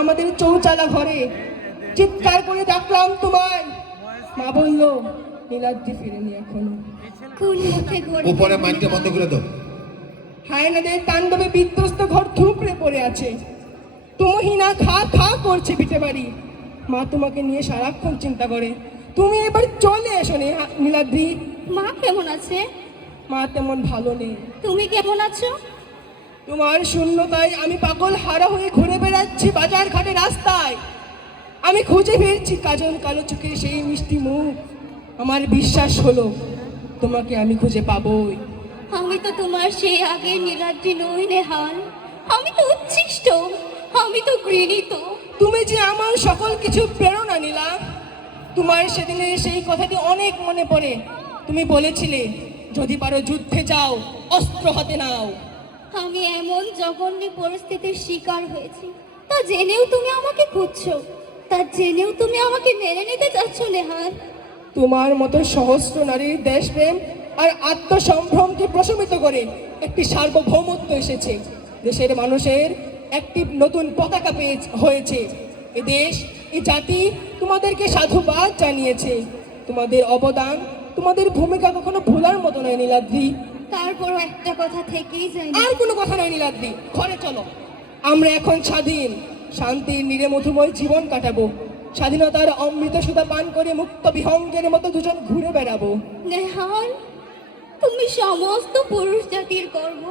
আমাদের চৌচালা ঘরে চিৎকার করে ডাকলাম তোমায়, মা বলল নীলাদ্রি ফিরেনি এখনো। উপরে মাইকটা বন্ধ করে দাও। হায়নাদের তাণ্ডবে বিধ্বস্ত ঘর থুপড়ে পড়ে আছে, তুমহিনা খা খা করছে পিঠে বাড়ি। মা তোমাকে নিয়ে সারাক্ষণ চিন্তা করে। তুমি এবার চলে এসো নীলাদ্রি। মা কেমন আছে? মা তেমন ভালো নেই। তুমি কেমন আছো? তোমার শূন্যতায় আমি পাগল হারা হয়ে ঘুরে বেড়াচ্ছি বাজার ঘাটে রাস্তায়। আমি খুঁজে ফিরছি কাজল কালো চোখের সেই মিষ্টি মুখ। আমার বিশ্বাস হলো তোমাকে আমি খুঁজে পাবোই। আমি তো তোমার সেই আগের নীলাদ্রি নই নেহাল। আমি তো উচ্ছিষ্ট, আমি তো ঘৃণিত। তুমি যে আমার সকল কিছু প্রেরণা নীলা। তোমার সেদিনের সেই কথাটি অনেক মনে পড়ে। তুমি বলেছিলে যদি পারো যুদ্ধে যাও, অস্ত্র হাতে নাও। আমি এমন জঘন্য পরিস্থিতির শিকার হয়েছি, তা জেনেও তুমি আমাকে খুঁজছো, তা জেনেও তুমি আমাকে মেনে নিতে চাচ্ছ নেহাল। তোমার মতো সহস্র নারীর দেশপ্রেম আর আত্মসম্ভ্রমকে প্রশমিত করে একটি সার্বভৌমত্ব এসেছে। দেশের মানুষের একটি নতুন পতাকা হয়েছে। এ দেশ, এ জাতি তোমাদেরকে সাধুবাদ জানিয়েছে। তোমাদের অবদান, তোমাদের ভূমিকা কখনো ভোলার মতো নয় নীলাদ্রি। তারপরও একটা কথা থেকেই যায়। আর কোনো কথা নয় নীলাদ্রি, ঘরে চলো। আমরা এখন স্বাধীন, শান্তির নীড়ে মধুময় জীবন কাটাবো। স্বাধীনতার অমৃত সুধা পান করে মুক্ত বিহঙ্গের মতো দুজন ঘুরে বেড়াবো। নেহাল, তুমি সমস্ত পুরুষ জাতির গর্ব।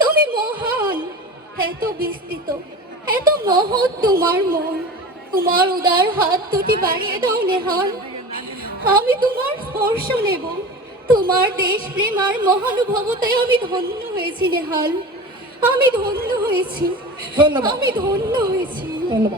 তুমি মহান, এত বিস্তৃত, এত মহৎ তোমার মন। তোমার উদার হাত দুটি বাড়িয়ে দাও নেহাল, আমি তোমার স্পর্শ নেব। তোমার দেশপ্রেম আর মহানুভবতায় আমি ধন্য হয়েছি নেহাল, আমি ধন্য হয়েছি, ধন্যবাদ। আমি ধন্য হয়েছি। ধন্যবাদ।